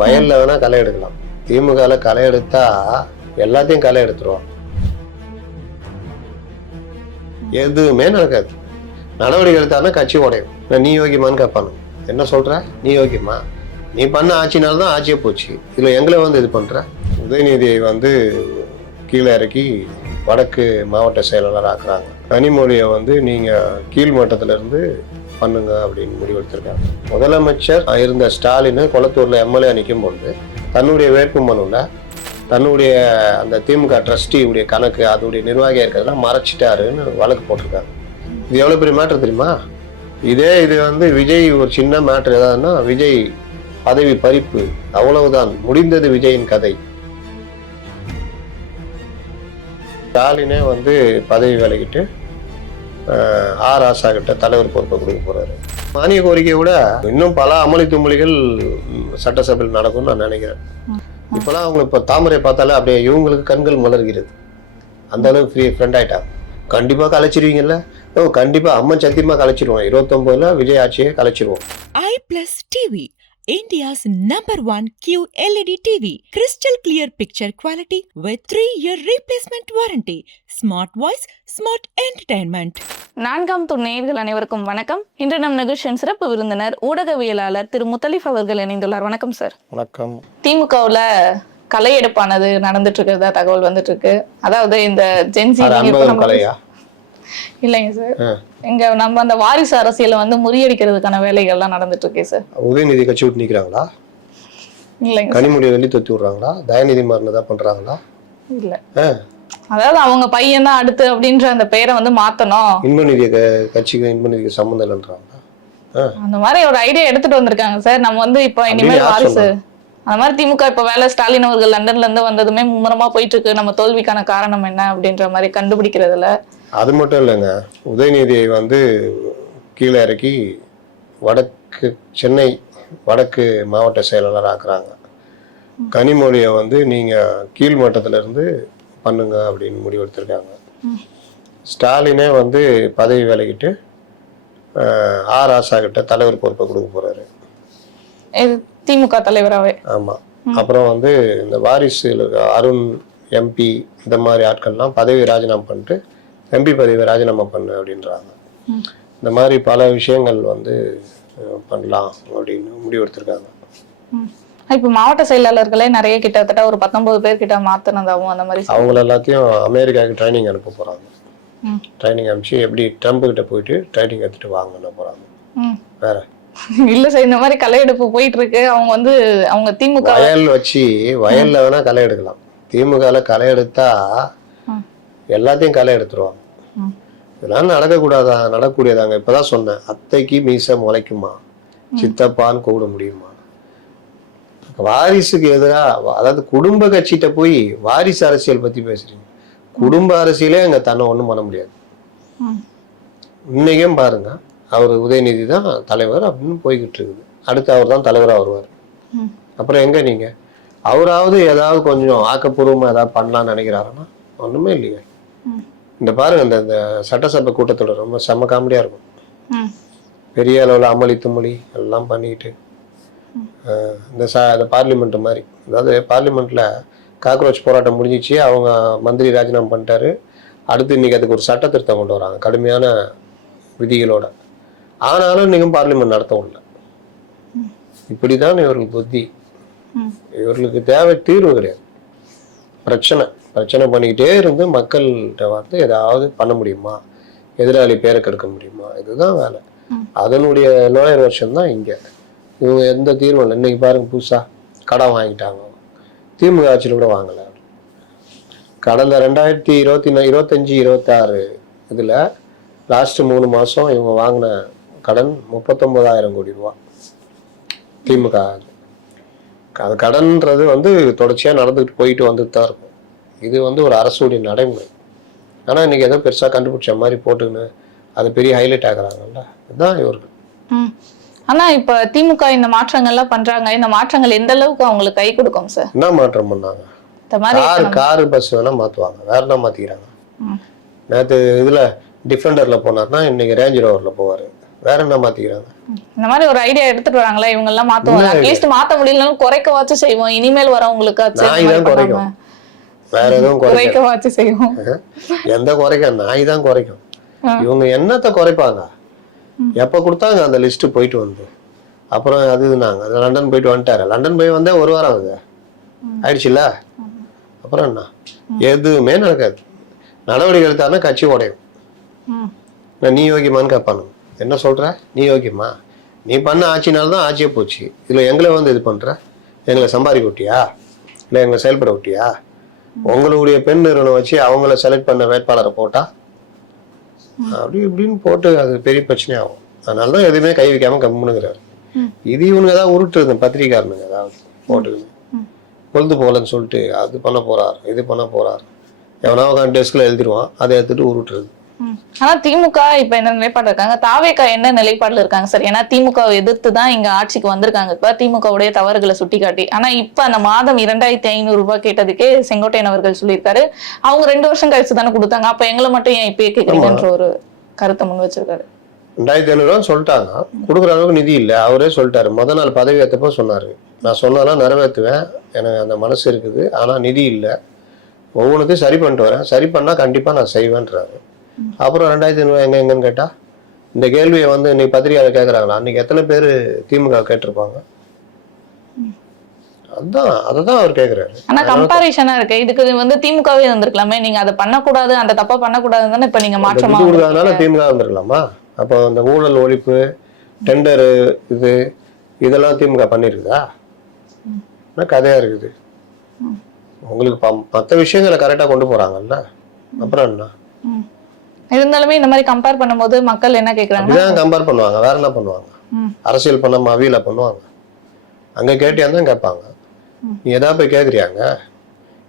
வயல்ல வேணா களை எடுக்கலாம். திமுகல களை எடுத்தா எல்லாத்தையும் களை எடுத்துருவான். எதுவுமே நடக்காது. நடவடிக்கை எடுத்தாருன்னா கட்சி உடையும். நீ யோகியமான்னு கேட்பானு. என்ன சொல்ற? நீ யோகியமா? நீ பண்ண ஆட்சினால்தான் ஆட்சியே போச்சு. இதுல எங்களை இது பண்ற. உதயநிதியை கீழே இறக்கி வடக்கு மாவட்ட செயலாளர் ஆக்குறாங்க. கனிமொழியை நீங்க கீழ் மட்டத்துல இருந்து பண்ணுங்க அப்படின்னு முடிவெடுத்திருக்காங்க. முதலமைச்சர் இருந்த ஸ்டாலின் கொளத்தூர்ல எம்எல்ஏ நிற்கும் பொழுது தன்னுடைய வேட்புமனுல தன்னுடைய அந்த திமுக ட்ரஸ்டியுடைய கணக்கு அதோடைய நிர்வாகியா இருக்கிறதெல்லாம் மறைச்சிட்டாருன்னு வழக்கு போட்டிருக்காங்க. இது எவ்வளவு பெரிய மேட்டர் தெரியுமா? இது விஜய் ஒரு சின்ன மேட்டர் ஏதாவதுன்னா விஜய் பதவி பறிப்பு, அவ்வளவுதான், முடிந்தது விஜயின் கதை. ஸ்டாலினே பதவி விலகிட்டு ஆர் ஆசா கிட்ட தலைவர் பொறுப்பை கொடுக்க போறாரு. மானிய கோரிக்கையை விட இன்னும் பல அமளி தும்மலிகள் சட்டசபையில் நடக்கும்னு நான் நினைக்கிறேன். இப்பெல்லாம் அவங்க இப்ப தாமரை பார்த்தாலே அப்படியே இவங்களுக்கு கண்கள் மலர்கிறது. அந்த அளவுக்கு ஃப்ரெண்ட் ஆயிட்டாங்க. கண்டிப்பா கலைச்சிருவீங்கல்ல? கண்டிப்பா அம்மன் சத்தியமா கலைச்சிருவோம். 29ல விஜய் ஆட்சியை கலைச்சிருவோம். iPlus TV, India's #1 QLED TV, crystal clear picture quality with 3-year replacement warranty, smart voice, smart entertainment. 4ஆம் தூண் நேயர்கள் அனைவருக்கும் வணக்கம். இன்று நம் நிகழ்ச்சியின் சிறப்பு விருந்தினர் ஊடகவியலாளர் திரு முத்தலிஃப் அவர்கள் இணைந்துள்ளார். வணக்கம் சார். வணக்கம். திமுகவுல களையெடுப்பானது நடந்துட்டு இருக்கிறதா தகவல் வந்துட்டு இருக்கு. அதாவது இந்த ஜென்சி இல்லைங்க சார், எங்க நம்ம அந்த வாரிசு அரசியலை முறியடிக்கிறதுக்கான வேலைகள் எல்லாம் நடந்துட்டு இருக்கு சார். உதயநிதி கட்சி விட்டு நிக்கிறாங்களா? இல்லைங்க. கனிமொழியை வெளியே தொத்தி விடுறாங்களா? தயநிதி மாறினதா பண்றாங்களா? இல்ல, அதாவது அவங்க பையன் தான் அடுத்து அப்படின்ற அந்த பெயரை மாத்தணும். இன்பநிதி கட்சிக்கு இன்பநிதிக்கு சம்பந்தம் இல்லைன்றாங்களா? அந்த மாதிரி ஒரு ஐடியா எடுத்துட்டு வந்திருக்காங்க சார். நம்ம இப்ப இனிமேல் வாரிசு அந்த மாதிரி திமுக இப்ப வேலை ஸ்டாலின் அவர்கள் லண்டன்ல இருந்து வந்ததுமே மும்முரமா போயிட்டு இருக்கு. நம்ம தோல்விக்கான காரணம் என்ன அப்படின்ற மாதிரி கண்டுபிடிக்கிறதுல அது மட்டும் இல்லைங்க. உதயநிதியை கீழே இறக்கி வடக்கு சென்னை வடக்கு மாவட்ட செயலாளர் ஆக்குறாங்க. கனிமொழியை நீங்க கீழ் மட்டத்துல இருந்து பண்ணுங்க அப்படின்னு முடிவெடுத்திருக்காங்க. ஸ்டாலினே பதவி விலகிட்டு ஆர் ஆசா கிட்ட தலைவர் பொறுப்பை கொடுக்க போறாரு. திமுக தலைவராகவே. ஆமா. அப்புறம் இந்த வாரிசு அருண் எம்பி இந்த மாதிரி ஆட்கள்லாம் பதவி ராஜினாமா பண்ணிட்டு எம்பி பதவியை ராஜினாமா பண்ணு அப்படின்றாங்க. இந்த மாதிரி பல விஷயங்கள் பண்ணலாம் அப்படின்னு முடிவெடுத்திருக்காங்க. இப்ப மாவட்ட செயலாளர்களே நிறைய கிட்டத்தட்ட ஒரு 19 பேர் கிட்ட மாத்தினதாகவும் அந்த மாதிரி அவங்க எல்லாத்தையும் அமெரிக்காவுக்கு ட்ரைனிங் அனுப்ப போறாங்க. ட்ரைனிங் அனுப்பிச்சு எப்படி ட்ரம்ப் கிட்ட போயிட்டு ட்ரைனிங் எடுத்துட்டு வாங்கன்னு போறாங்க. வேற இல்ல சார், இந்த மாதிரி களை எடுப்பு போயிட்டு இருக்கு. அவங்க திமுக வயல்ல வேணா களை எடுக்கலாம். திமுகல களை எடுத்தா எல்லாத்தையும் களை எடுத்துருவாங்க. இதெல்லாம் நடக்கக்கூடாதா? நடக்கக்கூடியதாங்க. இப்பதான் சொன்னேன், அத்தைக்கு மீசை முளைக்குமா, சித்தப்பான்னு கூப்பிட முடியுமா? வாரிசுக்கு எதிராக, அதாவது குடும்ப கட்சிகிட்ட போய் வாரிசு அரசியல் பத்தி பேசுறீங்க. குடும்ப அரசியலே அங்க தன்னை ஒண்ணும் பண்ண முடியாது. இன்னைக்கும் பாருங்க, அவர் உதயநிதி தான் தலைவர் அப்படின்னு போய்கிட்டு இருக்குது. அடுத்து அவர் தான் தலைவரா வருவார். அப்புறம் எங்க நீங்க அவராவது ஏதாவது கொஞ்சம் ஆக்கப்பூர்வமா ஏதாவது பண்ணலாம்னு நினைக்கிறாருன்னா ஒண்ணுமே இல்லையா? இந்த பாருங்க, இந்த சட்டசபை கூட்டத்தோட ரொம்ப செம்ம காமெடியா இருக்கும். பெரிய அளவுல அமளி தும்மலி எல்லாம் பண்ணிட்டு இந்த பார்லிமெண்ட் மாதிரி, அதாவது பார்லிமெண்ட்ல காக்ரோச் போராட்டம் முடிஞ்சிச்சு, அவங்க மந்திரி ராஜினாமா பண்ணிட்டாரு. அடுத்து இன்னைக்கு அதுக்கு ஒரு சட்ட திருத்தம் கொண்டு வராங்க கடுமையான விதிகளோட. ஆனாலும் நீங்க பார்லிமெண்ட் நடத்த முடியல. இப்படிதான் இவர்களுக்கு புத்தி. இவர்களுக்கு தேவை தீர்வு கிடையாது. பிரச்சனை பண்ணிக்கிட்டே இருந்து மக்கள்கிட்ட ஏதாவது பண்ண முடியுமா, எதிராளி பேரை கெடுக்க முடியுமா, இதுதான் வேலை. அதனுடைய லோயர் வருஷம் தான் இங்க. இவங்க எந்த தீர்வும் இல்லை. இன்னைக்கு பாருங்க, புதுசா கடன் வாங்கிட்டாங்க. திமுக ஆட்சியில் கூட வாங்கல. கடந்த 2025, 26 இதுல லாஸ்ட் 3 மாசம் இவங்க வாங்கின கடன் 39,000 கோடி ரூபா. திமுக அது கடன்றது தொடர்ச்சியா நடந்துட்டு போயிட்டு வந்துட்டு தான் இருக்கும். இது ஒரு அரசுடைய நடைமுறை. ஆனா இன்னைக்கு ஏதோ பெருசா கண்டுபிடிச்ச மாதிரி போட்டுன்னு அது பெரிய ஹைலைட் ஆகுறாங்கல்ல, இதுதான் இவர்கள். ஆனா இப்ப திமுக இந்த மாற்றங்கள்லாம் பண்றாங்க. இந்த மாற்றங்கள் எந்த அளவுக்கு அவங்களுக்கு கை கொடுக்கும் சார்? என்ன மாற்றம் பண்ணாங்க? காரு பஸ் வேணா மாத்துவாங்க, வேற என்ன மாத்திக்கிறாங்க? நேற்று இதுல டிஃபெண்டர்ல போனார்னா இன்னைக்கு ரேஞ்ச் ரோவர்ல போவாரு. வேற என்ன மாத்திக்கிறாங்க? இந்த மாதிரி ஒரு ஐடியா எடுத்துட்டு வராங்களா இவங்க எல்லாம் மாத்துவாங்க. அட்லீஸ்ட் மாத்த முடியலனாலும் குறைக்கவாச்சும் செய்வோம். இனிமேல் வரவங்களுக்கு நாய் தான் குறைக்கும், வேற எதுவும் குறைக்கவாச்சும் செய்வோம். எந்த குறைக்க நாய் தான் குறைக்கும். இவங்க என்னத்தை குறைப்பாங்க? எப்ப கொடுத்தாங்க அந்த லிஸ்ட் போயிட்டு வந்து, அப்புறம் அது நாங்க லண்டன் போயிட்டு வந்துட்டாரு. லண்டன் போய் வந்தே 1 வாரம் ஆகுது ஆயிடுச்சுல்ல. அப்புறம் என்ன? எதுவுமே நடக்காது. நடவடிக்கை எடுத்தாருன்னா கட்சி உடையும். நீ யோகியமான்னு கேட்பானு. என்ன சொல்ற? நீ யோகியமா? நீ பண்ண ஆட்சினால்தான் ஆட்சியே போச்சு. இதுல எங்களை வந்து இது பண்ற, எங்களை சம்பாதிக்க விட்டியா, இல்லை எங்களை செயல்பட விட்டியா? உங்களுடைய பெண் நிறுவனம் வச்சு அவங்கள செலக்ட் பண்ண வேட்பாளரை போட்டா அப்படி இப்படின்னு போட்டு அது பெரிய பிரச்சனையாகும். அதனாலதான் எதுவுமே கை வைக்காம கம்முனுங்கிறாரு. இது இவனுங்க ஏதாவது உருட்டுறது பத்திரிகாரனுங்க ஏதாவது போட்டுக்கணும். பொழுது போகலன்னு சொல்லிட்டு அது பண்ண போறாரு, இது பண்ண போறாரு, எவனாவது டெஸ்க்ல எழுதிடுவான், அதை எடுத்துட்டு உருட்டுறது. ஆனா திமுக இப்ப என்ன நிலைப்பாடு இருக்காங்க, தாவேகா என்ன நிலைப்பாடுல இருக்காங்க சார்? ஏன்னா திமுக எதிர்த்து தான் இங்க ஆட்சிக்கு வந்திருக்காங்க இப்ப, திமுகவுடைய தவறுகளை சுட்டிக்காட்டி. ஆனா இப்ப அந்த மாதம் 2500 ரூபாய் கேட்டதுக்கே செங்கோட்டையன் அவர்கள் சொல்லியிருக்காரு, அவங்க 2 வருஷம் கழிச்சு தானே கொடுத்தாங்க, அப்ப எங்களை மட்டும் ஏன் இப்பயே கேட்கறீங்கன்ற ஒரு கருத்தை முன் வச்சிருக்காரு. 2500 சொல்லிட்டாங்க, கொடுக்குற அளவுக்கு நிதி இல்லை. அவரே சொல்லிட்டாரு. முதல் நாள் பதவி ஏற்றப்போ சொன்னாரு, நான் சொன்னாலும் நிறைவேற்றுவேன், எனக்கு அந்த மனசு இருக்குது, ஆனா நிதி இல்லை, ஒவ்வொன்றுத்தையும் சரி பண்ணிட்டு வரேன், சரி பண்ணா கண்டிப்பா நான் செய்வேன்றாரு. அப்புறம் 2500 எங்கன்னு கேட்டா, இந்த கேள்வியை வந்து இன்னைக்கு பத்திரிகையாளர் கேட்கறாங்களா, அன்னைக்கு எத்தனை பேர் திமுக கேட்டிருப்பாங்க? அதான் அததான் அவர் கேட்கிறாரு. ஆனா கம்பாரிசனா இருக்கு, இதுக்கு வந்து திமுகவே வந்திருக்கலாமே, நீங்க அதை பண்ணக்கூடாது, அந்த தப்பா பண்ணக்கூடாதுன்னு தானே இப்ப நீங்க மாற்றமா கொடுக்காதனால திமுக வந்திருக்கலாமா? அப்போ அந்த ஊழல் ஒழிப்பு, டெண்டரு, இதெல்லாம் திமுக பண்ணிருக்குதா? கதையா இருக்குது. உங்களுக்கு மற்ற விஷயங்களை கரெக்டா கொண்டு போறாங்கல்ல, அப்புறம் என்ன? இருந்தாலுமே இந்த மாதிரி கம்பேர் பண்ணும்போது மக்கள் என்ன கேக்குறாங்க? கம்பேர் பண்ணுவாங்க, வேற என்ன பண்ணுவாங்க? அரசியல் பண்ணாம அவியல பண்ணுவாங்க. அங்க கேட்டியான்னு தான் கேட்பாங்க. நீ எதா போய் கேட்குறியாங்க?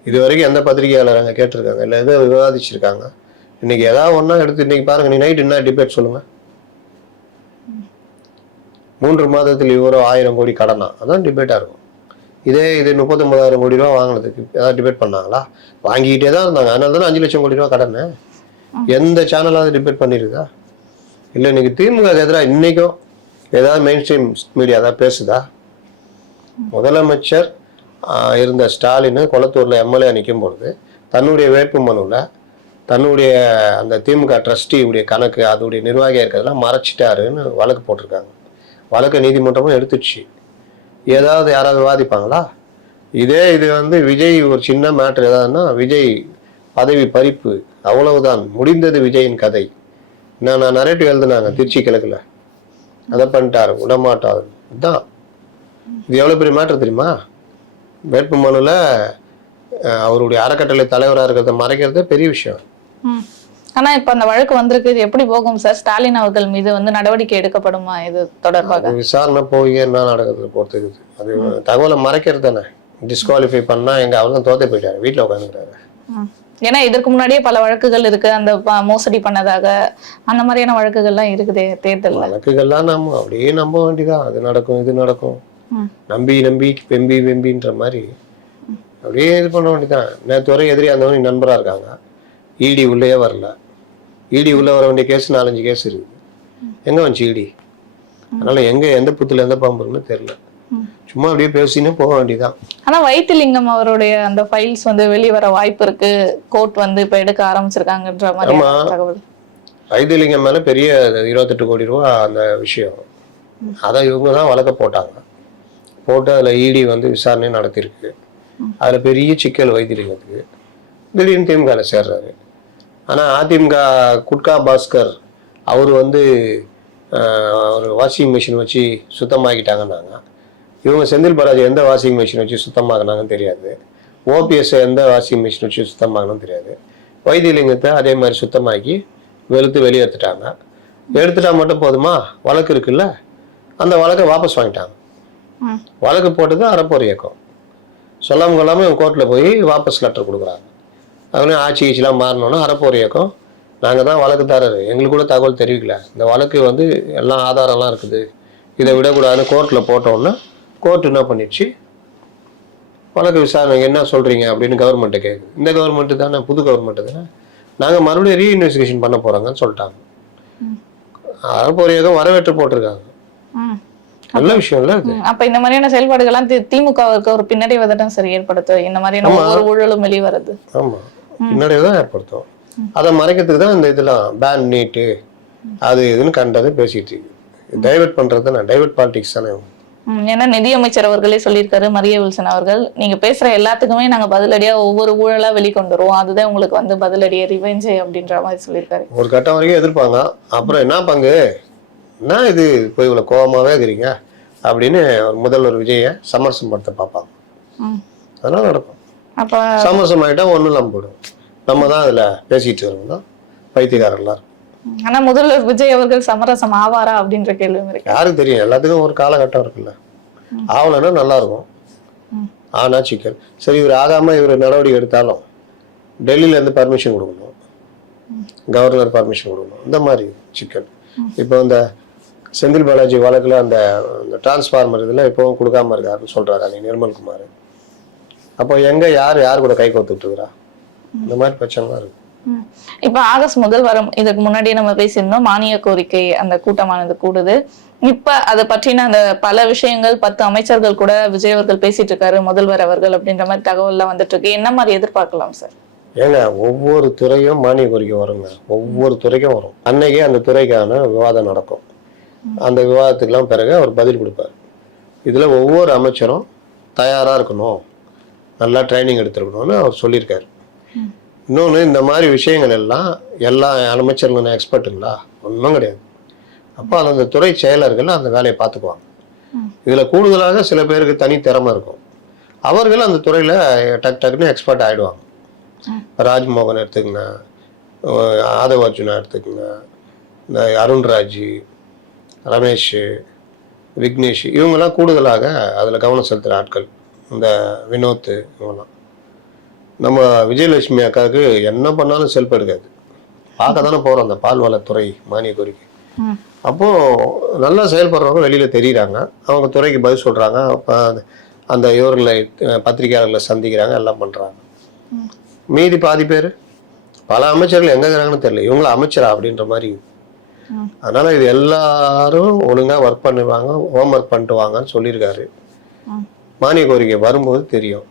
இது வரைக்கும் எந்த பத்திரிகையாளர் அங்க கேட்டிருக்காங்க, இல்லை எதோ விவாதிச்சிருக்காங்க? இன்னைக்கு ஏதாவது ஒன்னா எடுத்து இன்னைக்கு பாருங்க, நீ நைட் என்ன டிபேட் சொல்லுங்க. 3 மாதத்தில் இவரோ 1000 கோடி கடனா, அதான் டிபேட்டா இருக்கும். இது 39,000 கோடி ரூபா வாங்கினதுக்கு ஏதாவது டிபேட் பண்ணாங்களா? வாங்கிக்கிட்டே தான் இருந்தாங்க. அதனால தானே 5 லட்சம் கோடி ரூபா கடனை. எந்த சேனலாவது டிபேட் பண்ணிருக்கா? இல்லை இன்னைக்கு திமுக எதிராக இன்னைக்கும் ஏதாவது மெயின் ஸ்ட்ரீம் மீடியா தான் பேசுதா? முதலமைச்சர் இருந்த ஸ்டாலின் கொளத்தூர்ல எம்எல்ஏ நிற்கும் பொழுது தன்னுடைய வேட்பு மனுவில் தன்னுடைய அந்த திமுக ட்ரஸ்டியுடைய கணக்கு, அதோடைய நிர்வாகியாக இருக்கிறதெல்லாம் மறைச்சிட்டாருன்னு வழக்கு போட்டிருக்காங்க. வழக்கு நீதிமன்றமும் எடுத்துச்சு. ஏதாவது யாராவது விவாதிப்பாங்களா? இது வந்து விஜய் ஒரு சின்ன மேட்ரு ஏதாவதுன்னா, விஜய் பதவி பறிப்பு, அவ்வளவுதான், முடிந்தது விஜயின் கதை. நான் நரேட்டிவ் எழுதுனாங்க திருச்சி கிழக்குல, அதை பண்ணிட்டாரு, விடமாட்டாரு. இதுதான். இது எவ்வளவு பெரிய மேட்ரு தெரியுமா? வேட்பு மனுல அவருடைய அறக்கட்டளை தலைவராக இருக்கிறத மறைக்கிறதே பெரிய விஷயம். ஆனா இப்ப அந்த வழக்கு வந்திருக்கு, இது எப்படி போகும் சார்? ஸ்டாலின் அவர்கள் மீது வந்து நடவடிக்கை எடுக்கப்படுமா இது தொடர்பாக? விசாரணை போய் என்ன நடக்குது பொறுத்துக்குது. அது தகவலை மறைக்கிறது தானே. டிஸ்குவாலிஃபை பண்ணா எங்க அவர்தான் தோத்த போயிட்டாரு, வீட்டுல உட்காந்துக்கிறாரு. ஏன்னா இதற்கு முன்னாடியே பல வழக்குகள் இருக்கு, அந்த மோசடி பண்ணதாக அந்த மாதிரியான வழக்குகள்லாம் இருக்குது தேர்தல் வழக்குகள்லாம். நம்ம அப்படியே நம்ப வேண்டியதான், அது நடக்கும் இது நடக்கும், நம்பி நம்பி வெம்பி வெம்பின்ற மாதிரி அப்படியே இது பண்ண வேண்டியதான். நேற்று வரை எதிரியா இருந்தவங்க நண்பரா இருக்காங்க. இடி உள்ளே வரல. இடி உள்ள வர வேண்டிய கேஸ் 4-5 கேஸ் இருக்கு. எங்க வந்துச்சு இடி? அதனால எங்க எந்த புத்துல எந்த பாம்பு இருக்குன்னு தெரியல. சும்மா அப்படியே பேசினே போக வேண்டியதான். ஆனா வைத்திலிங்கம் அவருடைய அந்த ஃபைல்ஸ் வந்து வெளியே வர வாய்ப்பு இருக்கு, கோர்ட் வந்து இப்ப எடுக்க ஆரம்பிச்சிருக்காங்கன்ற மாதிரி தகவல். வைத்திலிங்கம் மேல பெரிய 28 கோடி ரூபா அந்த விஷயம், அதை இவங்க தான் வழக்க போட்டாங்க. போட்டு அதுல இடி வந்து விசாரணை நடத்திருக்கு. அதுல பெரிய சிக்கல் வைத்திலிங்கத்துக்கு. திடீர்னு திமுக சேர்றாரு. ஆனா அதிமுக குட்கா பாஸ்கர் அவர் வந்து ஒரு வாஷிங் மிஷின் வச்சு சுத்தமாக்கிட்டாங்கன்னாங்க. இவங்க செந்தில் பாலாஜி எந்த வாஷிங் மிஷின் வச்சு சுத்தமாகினாங்கன்னு தெரியாது. ஓபிஎஸ் எந்த வாஷிங் மிஷின் வச்சு சுத்தமாகணும்னு தெரியாது. வைத்திலிங்கத்தை அதே மாதிரி சுத்தமாக்கி வெளுத்து வெளியேற்றுட்டாங்க. எடுத்துட்டா மட்டும் போதுமா? வழக்கு இருக்குல்ல, அந்த வழக்கை வாபஸ் வாங்கிட்டாங்க. வழக்கு போட்டது அறப்போர் இயக்கம். சொல்லாம கொள்ளாம இவங்க கோர்ட்டில் போய் வாபஸ் லெட்டர் கொடுக்குறாங்க. அதுலேயும் ஆட்சி கீழ்ச்சிலாம் மாறினோன்னா அறப்போர் இயக்கம், நாங்கள் தான் வழக்குதாரர், எங்களுக்கு கூட தகவல் தெரிவிக்கல, இந்த வழக்கு வந்து எல்லாம் ஆதாரம்லாம் இருக்குது, இதை விடக்கூடாதுன்னு கோர்ட்டில் போட்டோன்னா கோர்ட் என்ன பண்ணிடுச்சு, வழக்கு விசாரணை என்ன சொல்கிறீங்க அப்படின்னு கவர்மெண்ட்டை கேட்குது. இந்த கவர்மெண்ட்டு தானே, புது கவர்மெண்ட்டு தானே, நாங்கள் மறுபடியும் ரீஇன்வெஸ்டிகேஷன் பண்ண போகிறாங்கன்னு சொல்லிட்டாங்க. அறப்போர் ஏதோ வரவேற்று போட்டிருக்காங்க. ம். நல்ல விஷயம் இல்ல அது. அப்ப இந்த மாதிரியான செயல்பாடுகள்லாம் திமுகவுக்கு ஒரு பின்னடைவை தான் சரி ஏற்படுத்தும். இந்த மாதிரியான ஒவ்வொரு ஊழலும் வெளிவருது. ஆமா, பின்னாடியே தான் ஏற்படுத்தும். அதை மறைக்கிறதுக்கு தான் இந்த இதெல்லாம் பேன் நீட்டு அது இதுன்னு கண்டதை பேசிட்டு இருக்கு. டைவர்ட் பண்றது தானே, டைவர்ட் பாலிடிக்ஸ் தானே. ஏன்னா நிதியமைச்சர் அவர்களே சொல்லியிருக்காரு, மரிய வில்சன் அவர்கள், நீங்க பேசுற எல்லாத்துக்குமே நாங்க பதிலடியா ஒவ்வொரு ஊழலா வெளிக்கொண்டு வருவோம், அதுதான் உங்களுக்கு வந்து பதிலடியா ரிவெஞ்சு அப்படின்ற மாதிரி சொல்லியிருக்காரு. ஒரு கட்டம் வரைக்கும் எதிர்ப்பாங்க, அப்புறம் என்ன பங்கு என்ன இது போய் இவ்வளவு கோபமாவே இருக்கிறீங்க அப்படின்னு ஒரு முதல்வர் விஜய சமரசப்படுத்த பார்ப்பாங்க. அதெல்லாம் நடக்கும். அப்ப சமரசம் ஆகிட்டா ஒன்றும் இல்லாமல் போயிடும். நம்ம தான் அதுல பேசிட்டு இருக்கோம் தான் பைத்தியக்காரர்களாம். ஆனா முதல்வர் விஜய் அவர்கள் சமரசம் ஆவாரா அப்படின்ற கேள்வியும் இருக்கு. யாருக்கு தெரியும், எல்லாத்துக்கும் ஒரு காலகட்டம் இருக்குல்ல. ஆகலைன்னா நல்லா இருக்கும், ஆனா சிக்கல். சரி, இவர் ஆகாம இவர் நடவடிக்கை எடுத்தாலும் டெல்லியில இருந்து பர்மிஷன் கொடுக்கணும், கவர்னர் பர்மிஷன் கொடுக்கணும், இந்த மாதிரி சிக்கல். இப்போ இந்த செந்தில் பாலாஜி வழக்குல அந்த டிரான்ஸ்ஃபார்மர் இதுல இப்பவும் கொடுக்காம இருக்காருன்னு சொல்றாரு அன்னைக்கு நிர்மல்குமார். அப்போ எங்க யார் கூட கை கோத்துட்டு இருக்கிறா? இந்த மாதிரி பிரச்சனை இருக்கு. இப்ப ஆகஸ்ட் முதல் வாரம் இதுக்கு முன்னாடியே நம்ம பேசியிருந்தோம், மானிய கோரிக்கை அந்த கூட்டமானது கூடுது. இப்ப அதை பற்றின அந்த பல விஷயங்கள் 10 அமைச்சர்கள் கூட விஜய் அவர்கள் பேசிட்டு இருக்காரு, முதல்வர் அவர்கள் அப்படின்ற மாதிரி தகவல் எல்லாம் வந்துட்டு இருக்கு. என்ன மாதிரி எதிர்பார்க்கலாம் சார்? ஏங்க, ஒவ்வொரு துறையும் மானிய கோரிக்கை வருங்க, ஒவ்வொரு துறைக்கும் வரும். அன்னைக்கே அந்த துறைக்கான விவாதம் நடக்கும். அந்த விவாதத்துக்கெல்லாம் பிறகு அவர் பதில் கொடுப்பார். இதுல ஒவ்வொரு அமைச்சரும் தயாரா இருக்கணும், நல்லா ட்ரைனிங் எடுத்துருக்கணும்னு அவர் சொல்லியிருக்காரு. இன்னொன்று, இந்த மாதிரி விஷயங்கள் எல்லாம் எல்லா அமைச்சர்களும் எக்ஸ்பர்ட்டுங்களா? ஒன்றும் கிடையாது. அப்போ அந்த துறை செயலர்கள் அந்த வேலையை பார்த்துக்குவாங்க. இதில் கூடுதலாக சில பேருக்கு தனி திறமை இருக்கும், அவர்கள் அந்த துறையில் டக்குன்னு எக்ஸ்பர்ட் ஆகிடுவாங்க. ராஜ்மோகன் எடுத்துக்கங்க, ஆதவ் அர்ஜுனா எடுத்துக்கங்க, இந்த அருண்ராஜ், ரமேஷ், விக்னேஷ், இவங்கெல்லாம் கூடுதலாக அதில் கவனம் செலுத்துகிற ஆட்கள். இந்த வினோத், இவங்கெல்லாம். நம்ம விஜயலட்சுமி அக்காவுக்கு என்ன பண்ணாலும் செல்ஃப் எடுக்காது, பார்க்க தானே போகிறோம் அந்த பால்வளத்துறை மானிய கோரிக்கை. அப்போது நல்லா செயல்படுறவங்க வெளியில் தெரியுறாங்க, அவங்க துறைக்கு பதில் சொல்கிறாங்க, அந்த இவர்களை பத்திரிகையாளர்களை சந்திக்கிறாங்க, எல்லாம் பண்ணுறாங்க. மீதி பாதி பேர் பல அமைச்சர்கள் எங்கே இருக்கிறாங்கன்னு தெரியல, இவங்கள அமைச்சரா அப்படின்ற மாதிரி. அதனால இது எல்லாரும் ஒழுங்காக ஒர்க் பண்ணுவாங்க, ஹோம் ஒர்க் பண்ணிட்டு வாங்கன்னு சொல்லியிருக்காரு. மானிய கோரிக்கை வரும்போது தெரியும்.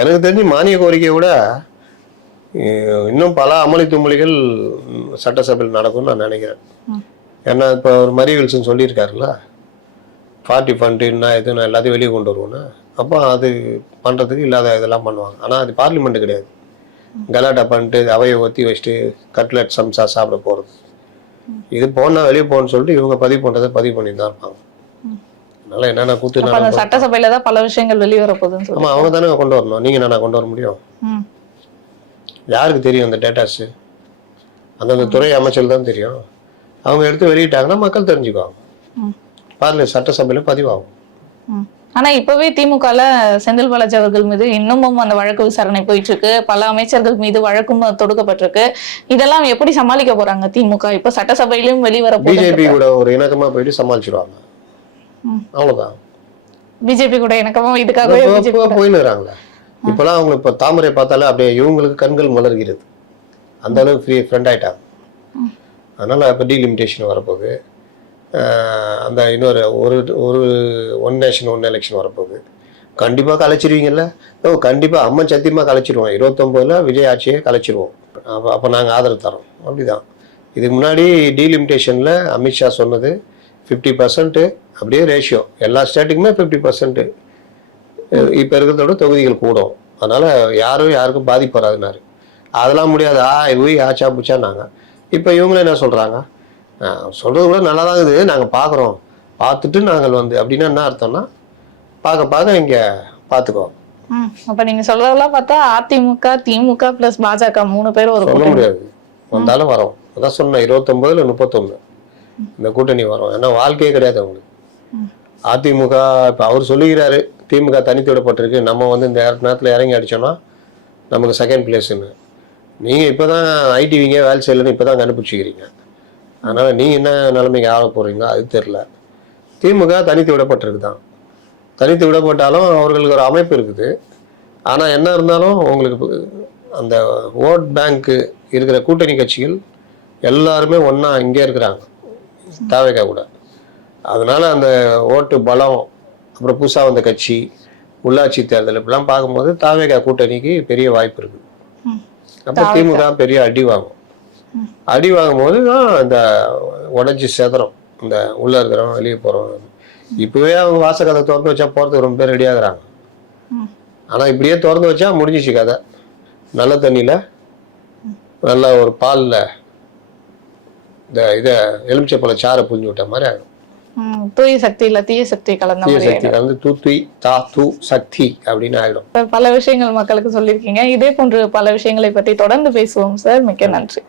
எனக்கு தெரிஞ்சு மானிய கோரிக்கையை விட இன்னும் பல அமளி தும்மலிகள் சட்டசபையில் நடக்கும்னு நான் நினைக்கிறேன். ஏன்னா இப்போ ஒரு மரிய வில்சன் சொல்லியிருக்காருல்ல, 40 ஃபண்டு நான் எது நான் எல்லாத்தையும் வெளியே கொண்டு வருவேன்னு. அப்போ அது பண்ணுறதுக்கு இல்லாத இதெல்லாம் பண்ணுவாங்க. ஆனால் அது பார்லிமெண்ட்டு கிடையாது, கலாட்டா பண்ணிட்டு அவையை ஒத்தி வச்சுட்டு கட்லெட் சம்சா சாப்பிட போகிறது. இது போனால் வெளியே போகணும்னு சொல்லிட்டு இவங்க பதிவு பண்ணுறதை பதிவு பண்ணிட்டு தான் இருப்பாங்க. அதனால என்னென்ன கூத்து சட்டசபையில தான் பல விஷயங்கள் வெளிவர போகுதுன்னு. ஆமா, அவங்க தானே கொண்டு வரணும், நீங்க என்ன கொண்டு வர முடியும்? யாருக்கு தெரியும் அந்த டேட்டாஸ்? அந்தந்த துறை அமைச்சர் தான் தெரியும். அவங்க எடுத்து வெளியிட்டாங்கன்னா மக்கள் தெரிஞ்சுக்குவாங்க, பாருங்க சட்டசபையில பதிவாகும். ஆனா இப்பவே திமுகல செந்தில் பாலாஜி அவர்கள் மீது இன்னமும் அந்த வழக்கு விசாரணை போயிட்டு இருக்கு, பல அமைச்சர்கள் மீது வழக்கும் தொடுக்கப்பட்டிருக்கு. இதெல்லாம் எப்படி சமாளிக்க போறாங்க திமுக? இப்ப சட்டசபையிலும் வெளிவர பிஜேபி கூட ஒரு இணக்கமா போயிட்டு சமாளிச்சிருவாங்க, அவ்வளவுதான். பிஜேபி கூட இணக்கமா இதுக்காகவே போயிடுறாங்களே. இப்பெல்லாம் அவங்க இப்ப தாமரை பார்த்தாலே அப்படியே இவங்களுக்கு கண்கள் மலர்கிறது, அந்த அளவுக்கு ஃப்ரெண்ட் ஆயிட்டாங்க. அதனால இப்போ டீலிமிட்டேஷன் வரப்போகுது, அந்த இன்னொரு ஒரு ஒன் நேஷன் ஒன் எலெக்ஷன் வரப்போகுது. கண்டிப்பாக கலைச்சிருவீங்கல்ல? கண்டிப்பாக அம்மன் சத்தியமாக கலைச்சிருவோம், 29ல் விஜய் ஆட்சியை கலைச்சிருவோம், அப்போ நாங்கள் ஆதரவு தரோம். அப்படிதான். இதுக்கு முன்னாடி டீலிமிட்டேஷனில் அமித்ஷா சொன்னது 50% அப்படியே ரேஷியோ, எல்லா ஸ்டேட்டுக்குமே 50%. இப்போ இருக்கிறதோட தொகுதிகள் கூடும், அதனால யாருக்கும் பாதிப்பு வராதுனாரு. அதெல்லாம் முடியாது, ஆச்சா புச்சான்னாங்க. இப்போ இவங்களே என்ன சொல்கிறாங்க, சொல்கிறது கூட நல்லா தான் இருக்குது, நாங்கள் பார்க்குறோம், பார்த்துட்டு நாங்கள் அப்படின்னா என்ன அர்த்தம்னா பார்க்க இங்கே பார்த்துக்கோ. அப்போ நீங்கள் சொல்கிறதெல்லாம் பார்த்தா அதிமுக, திமுக ப்ளஸ் பாஜக 3 பேரும் ஒரு சொல்ல முடியாது, வந்தாலும் வரோம். அதான் சொன்னேன், 29ல் 31 இந்த கூட்டணி வரும். ஏன்னா வாழ்க்கையே கிடையாது அவங்களுக்கு. அதிமுக இப்போ அவர் சொல்லுகிறாரு திமுக தனித்து விடப்பட்டிருக்கு, நம்ம இந்த நேரத்தில் இறங்கி அடித்தோன்னா நமக்கு செகண்ட் பிளேஸ்ன்னு. நீங்கள் இப்போ தான் ஐடிவிங்க வேலை செய்யலன்னு இப்போ தான் கண்டுபிடிச்சிக்கிறீங்க. அதனால் நீங்கள் என்ன நிலைமைக்கு ஆக போகிறீங்களோ அது தெரில. திமுக தனித்து விடப்பட்டிருக்கு தான், தனித்து விடப்பட்டாலும் அவர்களுக்கு ஒரு அமைப்பு இருக்குது. ஆனால் என்ன இருந்தாலும் உங்களுக்கு அந்த ஓட் பேங்க்கு இருக்கிற கூட்டணி கட்சிகள் எல்லாருமே ஒன்றா இங்கே இருக்கிறாங்க, தாவேகா கூட. அதனால அந்த ஓட்டு பலம், அப்புறம் புதுசாக வந்த கட்சி, உள்ளாட்சி தேர்தல் இப்படிலாம் பார்க்கும்போது தாவேகா கூட்டணிக்கு பெரிய வாய்ப்பு இருக்கு. அப்போ திமுக பெரிய அடி வாங்கும். அடி வாங்கும்போது தான் இந்த உடஞ்சி செதறும், இந்த உள்ள இருக்கிறவங்க வெளியே போறவங்க. இப்பவே அவங்க வாசக்கதை திறந்து வச்சா போறதுக்கு ரொம்ப பேர் ரெடி ஆகுறாங்க. ஆனா இப்படியே திறந்து வச்சா முடிஞ்சிச்சு கதை. நல்ல தண்ணியில நல்லா ஒரு பால்ல இந்த எலுமிச்சப்பழ சாரை புரிஞ்சு விட்ட மாதிரி ஆகும். தூய சக்தி இல்ல தீய சக்தி கலந்த தீய மாதிரி சக்தி கலந்து தூ தூ சக்தி அப்படின்னு ஆயிடும். பல விஷயங்கள் மக்களுக்கு சொல்லியிருக்கீங்க. இதே போன்று பல விஷயங்களை பற்றி தொடர்ந்து பேசுவோம் சார். மிக்க நன்றி.